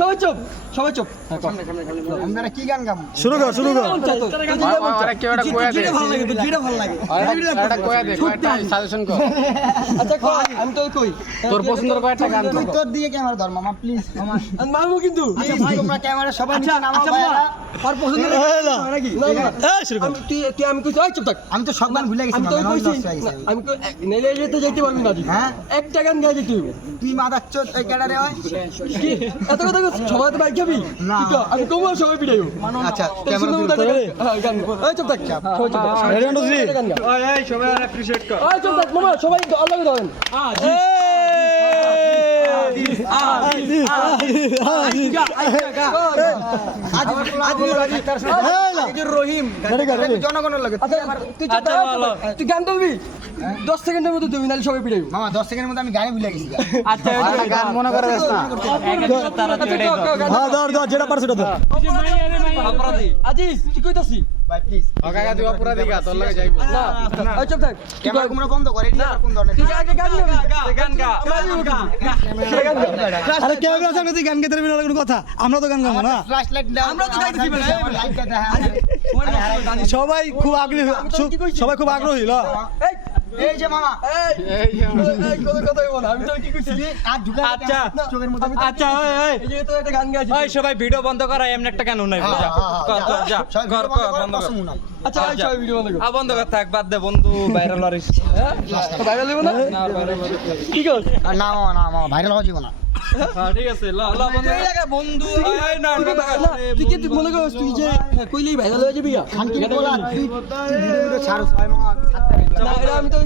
সবাই চুপ সবাই চুপ আমরা কি গান গাবো? শুরু কর কেউ একটা কয়া দে যেটা ভালো লাগে একটা কয়া দে কয়টা সাজেশন কর আচ্ছা কই আমি তো কই তোর পছন্দের কয়টা গান তুই তোর দিকে ক্যামেরা ধর মামা প্লিজ মামা আমি মারবো কিন্তু আচ্ছা ভাই তোমরা ক্যামেরা সবাই নিচে নামাও ভাইরা আর পছন্দ নাকি আমি তুই আমি কইছি ওই চুপ থাক আমি তো সব গান ভুলে গেছি আমি তো মামা কইছি নষ্ট হয়ে গেছে আমি নেলে যেতে যাইতে পারবি না হ্যাঁ একটা গান গাই দিতে হবে তুই মাদাচ্ছ এই ক্যাডারে হয় কি এত কথা সবাই তো বাইক যাবি না। আমি কমো সবাই পিটাইও আচ্ছা ক্যামেরা গান ওই চুপ থাক সবাই চুপ থাক Ready, 1, 2, 3 গান গা এই সবাই অ্যাপ্রিশিয়েট কর ওই চুপ থাক মামা সবাই আল্লাহ ধরেন রহিম জনগণের লাগে তুই গান ধরবি 10 সেকেন্ডের মধ্যে তুমি নালে সবাই পিটাইও মামা 10 সেকেন্ডের মধ্যে আমি গানে ভুলে গেছি আচ্ছা গান মনে করে বেশ না ধর যেটা পারছ ওটা ধর আজিজ কি কইতাছি ভাই প্লিজ কাকা তুই অপরাধী গা তোর লাগে যাইবো না ওই চুপ থাক ক্যামেরা কুমরা বন্ধ করে এটা কোন ধরনের তুই আগে গান গা আরে ক্যামেরা সামনে তুই গান গাইতে পারবি না কোনো কথা আমরা তো গান গাবো না ফ্ল্যাশ লাইট দাও আমরা তো গাইতেছি ভাই। লাইটটা দেখা সবাই খুব আগ্রহী ল এই যে মামা এই কথা বল আমি তো কি কইছি আর ঢুকা আচ্ছা চোখের মধ্যে আচ্ছা ওই এই যে তো একটা গান গাইছি ওই সবাই ভিডিও বন্ধ করা এমনি একটা কেন নাই যা কর যা কর বন্ধ কর আচ্ছা ওই সবাই ভিডিও বন্ধ কর বন্ধ কর থাক বাদ দে বন্ধু ভাইরাল হরিস ভাইরাল হইব না কি কর না মামা ভাইরাল হওয়া যাবে না হ্যাঁ ঠিক আছে ল ল বন্ধ বন্ধু এই না বন্ধ কর তুই কি তুই মনে করছ তুই যে কইলেই ভাইরাল হয়ে যাবি খান কি বলা তুই ভিডিও ছাড়ছ ভাই মামা না এটা আমি তো